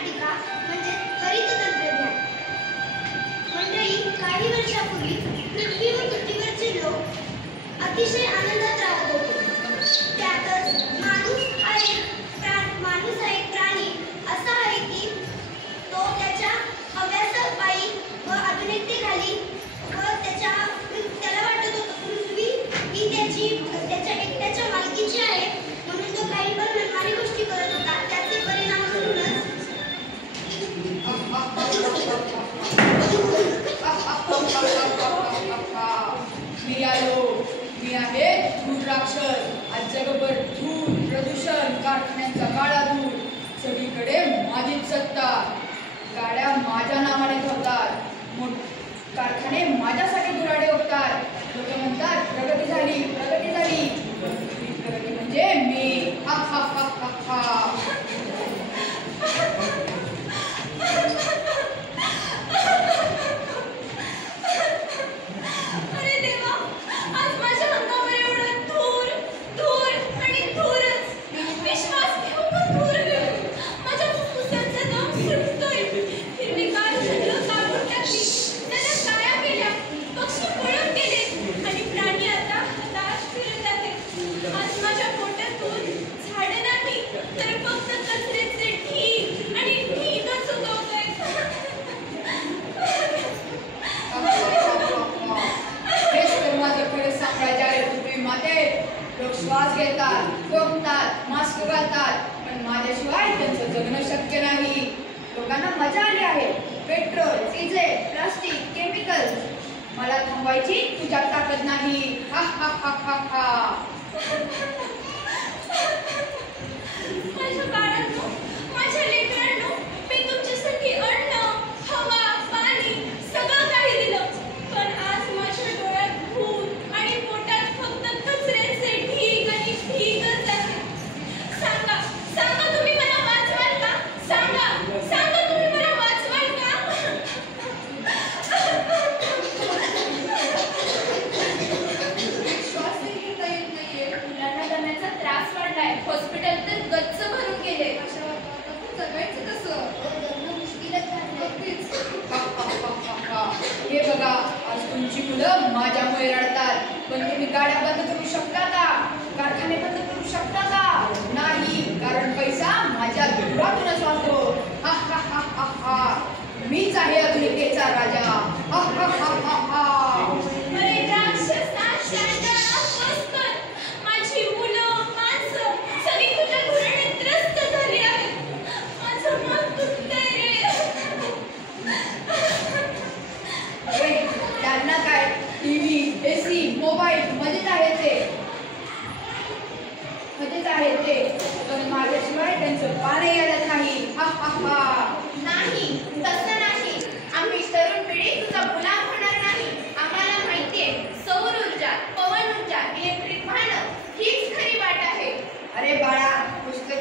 नाटिका म्हणजे हरित तंत्रज्ञान. मंडळी, काही वर्षापूर्वी पृथ्वी व पृथ्वीवरचे लोक अतिशय आनंदात राहत होते. त्यातच माणूस हा एक प्राणी असा आहे की तो त्याच्या हव्यासापायी व आधुनिकतेखाली व त्याला वाटत होतं पृथ्वी ही त्याच्या एकट्याच्या मालकीची आहे, म्हणून तो काही पण मनमानी गोष्टी करत होता. त्याचे परिणाम म्हणूनच मी आहे धूर राक्षस. आज जगभर धूर, प्रदूषण, कारखान्यांचा काळा धूर, सगळीकडे माझीच सत्ता. गाड्या माझ्या नावाने धावतात, कारखाने माझ्यासाठी दुराडे ओढतात. लोक म्हणतात प्रगती झाली, प्रगती झाली. प्रगती म्हणजे मी. हा हा हा हा हा. श्वास घेतात, खोकतात, मास्क घालतात, पण माझ्याशिवाय त्यांचं जगणं शक्य नाही. लोकांना मजा आली आहे. पेट्रोल, डिझेल, प्लास्टिक, केमिकल, मला थांबवायची तुझ्यात ताकद नाही. हा हा हा हा हा. माझ्या बाळांनो, माझ्या लेकरांनो, मी तुमच्यासाठी अन्न, हवा, पाणी सगळं काही दिलं, पण आज माझ्या डोळ्यात भूत आणि पोटात फक्त कचऱ्याचे ढीग आणि ढीगच आहे. सांगा, सांगा तुम्ही मला वाचवाल का? सांगा, सांगा तुम्ही मला वाचवाल का? श्वास घेता येत नाहीये. मुलांना दम्याचा त्रास वाढलाय. हॉस्पिटल तर गच्च भरून गेले. अशा वातावरणात जगायचं कसं? जगणं मुश्किलच झालंय. हे बघा, आज तुमची मुलं माझ्यामुळे रडतात, पण तुम्ही गाड्या बंद करू शकता का? कारखाने बंद करू शकता का? नाही, कारण पैसा माझ्या धुरातूनच वाहतो. हा हा हा हा हा. मीच आहे आधुनिकतेचा राजा. हा हा हा हा हा. अरे राक्षसा, शांताराम, मस्कर, माझी मुलं, माणसं सगळी तुझ्या धुराने त्रस्त झाली आहेत. माझं मन तुटतंय रे. अरे, त्यांना काय, टीव्ही, एसी, मोबाईल मजेच आहे ते, पण माझ्याशिवाय त्यांचं पाणी यायला नाही. हा हा हा. नाही, तसं नाही. आम्ही तरुण पिढी तुझा गुलाम होणार नाही. आम्हाला माहितीये, सौर ऊर्जा, पवन ऊर्जा, इलेक्ट्रिक वाहनं हीच खरी वाट आहे. अरे बाळा, पुस्तक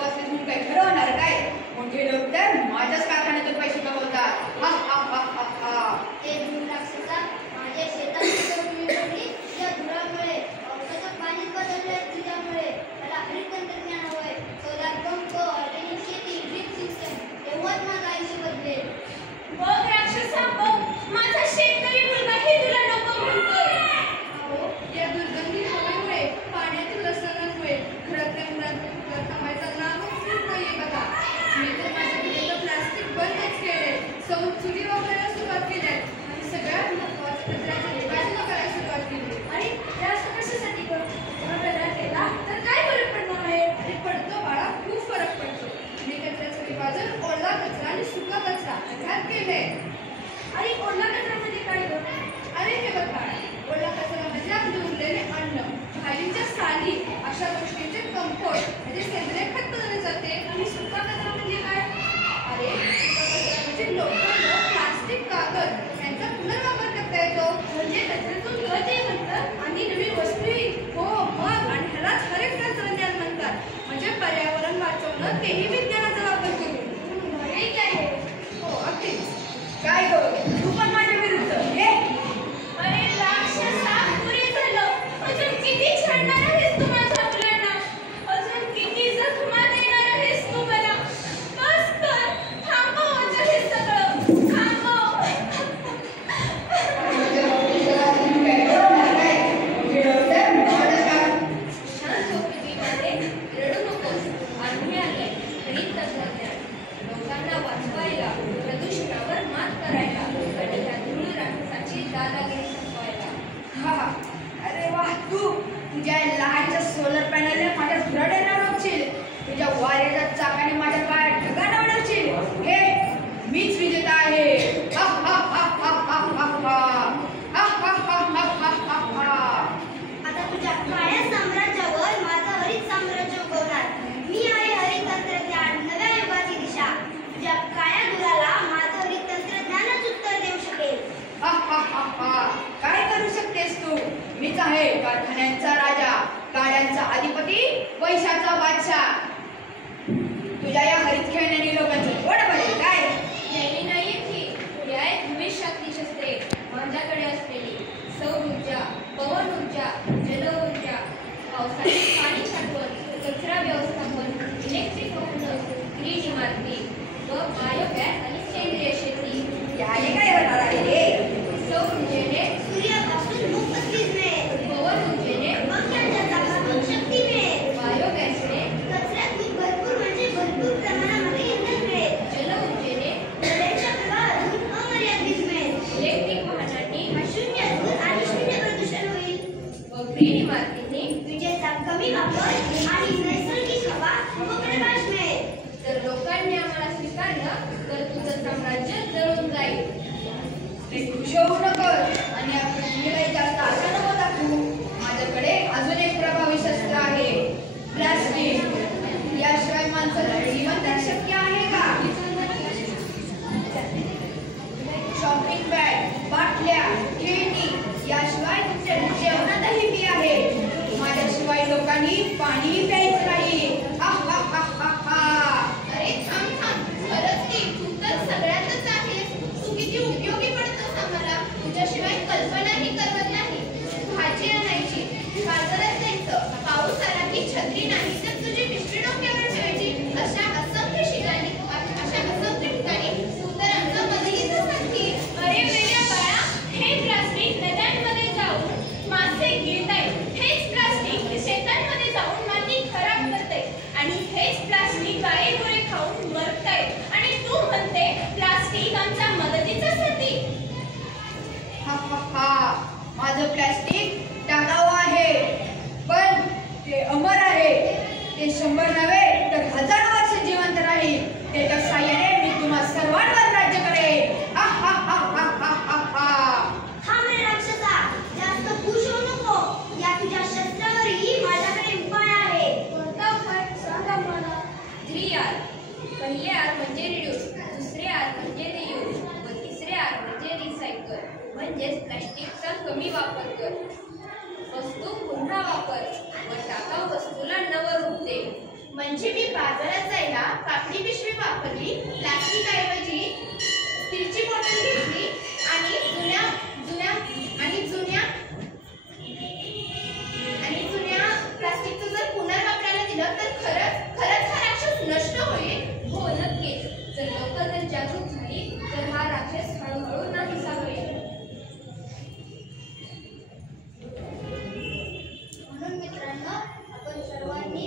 वाचले म्हणून काय खरं होणार काय? मोठे लोक तर माझ्याच कारखान्यातून पैसे कमवतात. हा हा हा हा हा. ते धूर राक्षसा, माझ्या शेतात धूळ पडली या धुरामुळे. पावसाचं पाणीच बदललंय तुझ्यामुळे. मला हरित तंत्रज्ञान हवंय. सोलार पंप, ऑर्गॅनिक शेती, ड्रिप सिस्टम, तेव्हाच माझं आयुष्य बदलेल. बघ राक्षसा, बघ, माझा शेतकरी मुलगा हे तुला नको म्हणतोय. अहो, या दुर्गंधी हवेमुळे, पाण्यातील रसायनांमुळे घरातल्या मुलांना थांबायचा नामच घेत नाहीये बघा. मी तर माझ्या घरातलं प्लास्टिक बंदच केलंय. सौर चुली वापरायला सुरुवात केली आहे आणि सगळ्यात महत्त्वाचं कचऱ्याचं विभाजन करायला सुरुवात केली. अरे जास्त कशासाठी करतो? बदल केला तर काय फरक पडणार आहे? आणि पडतो बाळा, खूप फरक पडतो. मी कचऱ्याचं विभाजन ओला कचरा आणि सुका कचरा ह्यात केलंय. अरे ओला कचरा म्हणजे काय ग? अरे हे बघ बाळा, ओला कचरा म्हणजे आपले उरलेले अन्न, भाजीच्या साली अशा गोष्टींचे कंपोस्ट म्हणजे सेंद्रिय खत बनवले जाते. आणि सुका कचरा म्हणजे काय? अरे सुका कचरा म्हणजे लोखंड, प्लास्टिक, कागद यांचा पुनर्वापर करता येतो. म्हणजे कचऱ्यातून खत येईल म्हणतात आणि नवीन वस्तू येईल. हो मग, आणि ह्यालाच हरित तंत्रज्ञान म्हणतात. म्हणजे पर्यावरण वाचवणं, तेही विज्ञानाचा वापर करून. हे काय आहे? हो अगदीच. काय गो, तू पण माझ्या विरुद्ध हे? अरे राक्षसा, पुरे झालं. अजून किती छाडणार आहेस तू माझ्या मुलांना? अजून किती जखमा देणार आहेस तू मला? तंत्रज्ञान लोकांना वाचवायला, प्रदूषणावर मात करायला आणि ह्या धूळ राक्षसाची दादागिरी संपवायला. अरे वा, तुझ्या लहानच्या सोलर पॅनलने माझ्या धुराड्यांना रोखशील, तुझ्या वाऱ्याच्या चाकाने माझ्या पायात ढगांना उडवशील. हे मीच विजेता आहे. आता तुझ्या काळ्या साम्राज्यावर माझं हरित साम्राज्य उगवणार. मी आहे हरित तंत्रज्ञान, नव्या युगाची दिशा. तुझ्या काळ्या धुराला माझं हरित तंत्रज्ञानच उत्तर देऊ शकेल. काय करू शकतेस तू? मीच आहे कारखान्यांचा राजा, गाड्यांचा अधिपती, पैशाचा बादशाह. तुझ्या या हरित खेळण्याने लोकांचं पोट भरेल काय? नेहमी नाहीये की पुढे आहेत भविष्यातली शस्त्रे. माझ्याकडे असलेली सौर ऊर्जा, पवन ऊर्जा, जल ऊर्जा, पावसाचे पाणी साठवण, कचरा व्यवस्थापन, इलेक्ट्रिक वाहनं, ग्रीन इमारती व बायोगॅस आणि सेंद्रिय शेती. याने काय होणार आहे रे? सौर ऊर्जेने सूर्यापासून मुक्त वीज मिळेल. पवन ऊर्जेने पंख्यांच्या चाकातून शक्ती मिळेल. बायोगॅसने कचऱ्यातून भरपूर म्हणजे भरपूर प्रमाणामध्ये इंधन मिळेल. जल ऊर्जेने नद्यांच्या प्रवाहातून अमर्याद वीज मिळेल. इलेक्ट्रिक वाहनांनी शून्य धूर आणि शून्य प्रदूषण होईल. व ग्रीन इमारतींनी विजेचा कमी वापर आणि नैसर्गिक हवा व प्रकाश मिळेल. जर लोकांनी आम्हाला स्वीकारलं तर तुझं साम्राज्य जळून जाईल. ते खुश होऊ नकोस आणि आपण काही जास्त आशा नको दाखवू. माझ्याकडे अजून एक प्रभावी शस्त्र आहे, प्लास्टिक. याशिवाय माणसाचं जीवन तर शक्य आहे का? शॉपिंग बॅग, बाटल्या, खेळणी, याशिवाय तुमच्या जेवणातही मी आहे. माझ्याशिवाय लोकांनी पाणी प्यायचं नाही. अरे थांब, खरंच की तू तर सगळ्यातच आहेस. तू किती उपयोगी पडतोस आम्हाला. तुझ्याशिवाय कल्पनाही करत नाही. भाजी आणायची, बाजारात जायचं, पाऊस आला की छत्री नाही तर तुझी पिशवी डोक्यावर ठेवायची. अशा असंख्य ठिकाणी तू तर आमचा मदतीचा साथी. अरे वेड्या बाळा, हे प्लास्टिक नद्यांमध्ये जाऊन मासे गिळतायत. हेच प्लास्टिक शेतांमध्ये जाऊन माती खराब करतायत आणि हेच प्लास्टिक गाई गुरे खाऊन मरतायत. आणि तू म्हणते प्लास्टिक आमचा मदतीचा साथी. माझं प्लास्टिक टाकावं आहे, पण ते अमर आहे. ते 100 नव्हे तर 1000 वर्ष जिवंत राहील. त्याच्या साह्याने मी तुम्हा सर्वांवर राज्य करेन. थांब रे राक्षसा, जास्त खुश होऊ नको. या तुझ्या शस्त्रावरही माझ्याकडे उपाय आहे. कोणता उपाय सांगा मला. 3R. पहिले R म्हणजे रिड्यूस, दुसरे R म्हणजे रियूज व तिसरे R म्हणजे रिसायकल. म्हणजेच प्लास्टिकचा कमी वापर कर, वस्तू पुन्हा वापर व टाकाऊ वस्तूला नवं रूप दे. म्हणजे मी बाजारात जायला कापडी पिशवी वापरली, प्लास्टिक ऐवजी स्टीलची बॉटल घेतली आणि जुन्या प्लास्टिकचं जर पुनर्वापरायला दिलं तर खरंच हा राक्षस नष्ट होईल. हो नक्कीच. जर लोक जर जागरूक झाली तर हा राक्षस हळूहळू नाहीसा होईल. म्हणून मित्रांनो, आपण सर्वांनी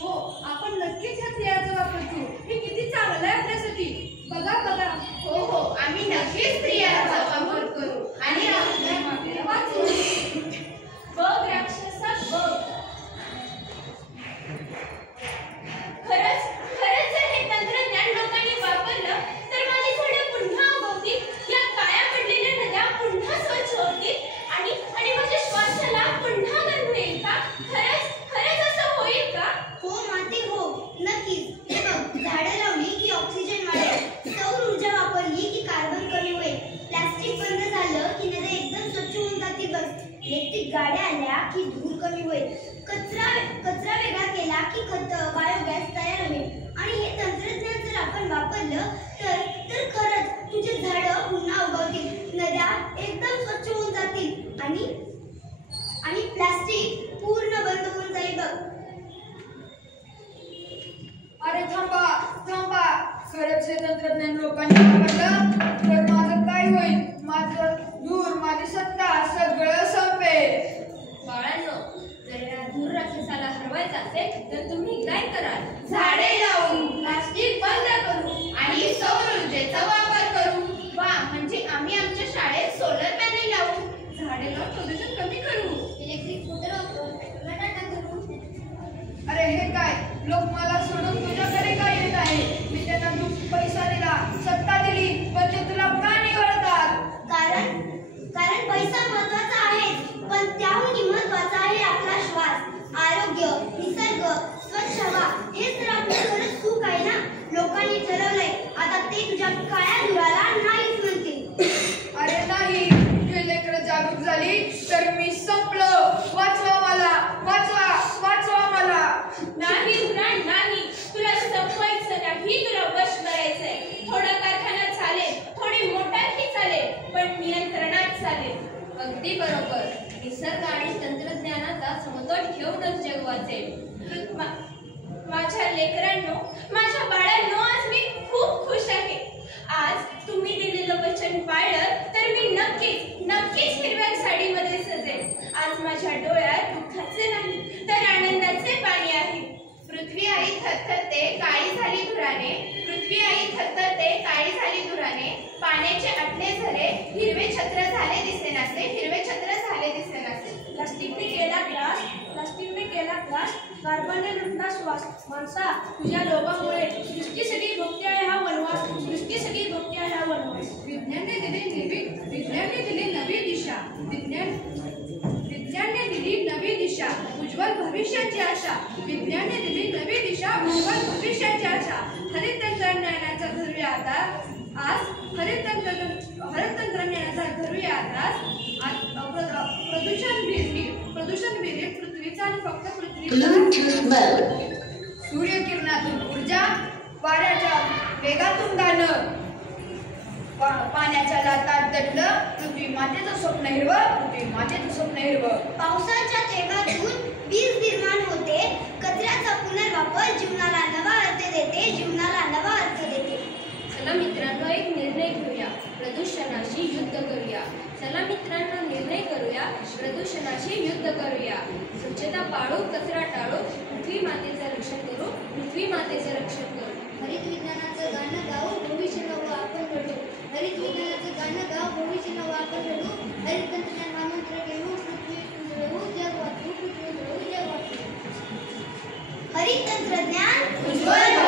हो, आपण नक्कीच या क्रियाचा वापर करू. हे किती चांगलं आहे आपल्यासाठी. बघा. हो, आम्ही नक्कीच स्त्रियांचा वापर करू आणि आपल्या मातेला वाचवू. बघ राक्षसा बघ. खरंच जर हे तंत्रज्ञान लोकांनी वापरलं तर माझी झाडं पुन्हा उगवतील, या काळ्या पडलेल्या नद्या पुन्हा स्वच्छ होतील आणि माझ्या श्वासाला पुन्हा गंध येईल का? खरंच असं होईल का? हो माते, हो नक्कीच. हे बघ, झाडं लावली की ऑक्सिजन वाढेल, सौर ऊर्जा वापरली की कार्बन कमी होईल, प्लास्टिक बंद झालं की नद्या एकदम स्वच्छ होऊन जातील. बघ, इलेक्ट्रिक गाड्या आल्या की धूर कमी होईल, कचरा वेगळा केला की बायोगॅस तयार होईल. आणि हे तंत्रज्ञान जर आपण वापरलं तर खरंच तुझे झाडं पुन्हा उगवतील, नद्या एकदम स्वच्छ होऊन जातील आणि प्लास्टिक पूर्ण बंद होऊन जाईल. बघ, अरे थांबा. खरंच हे तंत्रज्ञान लोकांनी वापरलं तर माझं काय होईल? माझं धूर, माझी सत्ता सगळं संपेल. बाळांनो, जर वाचवायचा असेल तर तुम्ही काय कराल? झाडे लावू, प्लास्टिक बंद करू आणि सौर ऊर्जेचा वापर करू. वा, म्हणजे आम्ही आमच्या शाळेत सोलर पॅनेल लावू. झाडे लावून प्रदूषण कमी करू. इलेक्ट्रिक स्कूटर वापरून पेट्रोलला टाटा करू. अरे हे काय, लोक मला सोडून तुझ्याकडे का येत आहे? मी त्यांना तू पैसा दिला, सत्ता दिली, पण ते तुला का निवडतात? कारण पैसा महत्वाचा आहे, पण त्याहून महत्वाचा आहे आपला श्वास, आरोग्य, निसर्ग, स्वच्छ हवा. हेच तर आपलं खरं सुख आहे ना. लोकांनी ठरवलंय आता ते तुझ्या काळ्या धुराला नाहीच म्हणतील. अरे नाही, तुझे लेकरं जागरूक झाली तर मी संपलं. वाचवा मला, वाचवा, वाचवा मला. नाही धुरा नाही, तुला संपवायचं नाही, तुला वश करायचंय. थोडा कारखाना चालेल, थोडी मोटारही चालेल, पण नियंत्रणात चालेल. अगदी बरोबर. निसर्ग आणि तंत्रज्ञानाचा समतोल ठेवूनच जग वाचेल. माझ्या लेकरांनो, माझ्या बाळांनो, आज मी खूप खुश आहे. आज तुम्ही दिलेलं वचन पाळलं तर मी नक्कीच हिरव्या साडीमध्ये सजेल. आज माझ्या डोळ्यात दुःखाचे नाही तर आनंदाचे पाणी आहे. पृथ्वी आई थरथरते, काळी झाली धुराने. पृथ्वी आई थरथरते, काळी झाली धुराने. पाण्याचे आटले झरे, हिरवे छत्र झाले दिसेनासे, हिरवे छत्र झाले दिसेनासे. प्लास्टिकने केला ग्लास, कार्बनने लुटला श्वास. माणसा, तुझ्या लोभामुळे सृष्टीसाठी भोगते आहे हा वनवास, सृष्टीसाठी भोगते आहे हा वनवास. विज्ञानने दिली नवी दिशा, विज्ञानने दिली नवी दिशा, उज्ज्वल भविष्याची आशा. विज्ञानने दिली नवी दिशा, उज्ज्वल भविष्याची आशा. हरित तंत्रज्ञानाचा धरूया आता आज, हरित तंत्रज्ञानाचा धरूया आज. प्रदूषण विरहित पृथ्वीचा आणि फक्त पृथ्वीचा. सूर्यकिरणातून ऊर्जा, वाऱ्याच्या वेगातून गाणं, पाण्याच्या लाटात दडलं. पृथ्वी मातेचं स्वप्न हिरवं, पृथ्वी मातेचं स्वप्न हिरवं. पावसाच्या थेंबातून वीज निर्माण होते. कचऱ्याचा पुनर्वापर जीवनाला नवा अर्थ देते, जीवनाला नवा अर्थ देते. चला मित्रांनो, एक निर्णय घेऊया, प्रदूषणाशी युद्ध करूया. चला मित्रांनो, निर्णय करूया, प्रदूषणाशी युद्ध करूया. स्वच्छता पाळू, कचरा टाळू, पृथ्वी मातेचं रक्षण करू, पृथ्वी मातेचं रक्षण करू. हरित विज्ञानाचं गाणं गाऊ, भविष्य नवं आपण घडू. हरित विज्ञानाचं गाणं गाऊ, भविष्य नवं आपण घडू. हरित तंत्रज्ञान हा मंत्र घेऊ, पृथ्वी उजळवू, जग वाचवू, पृथ्वी उजळवू, जग वाचवू. हरित तंत्रज्ञान उज्ज्वल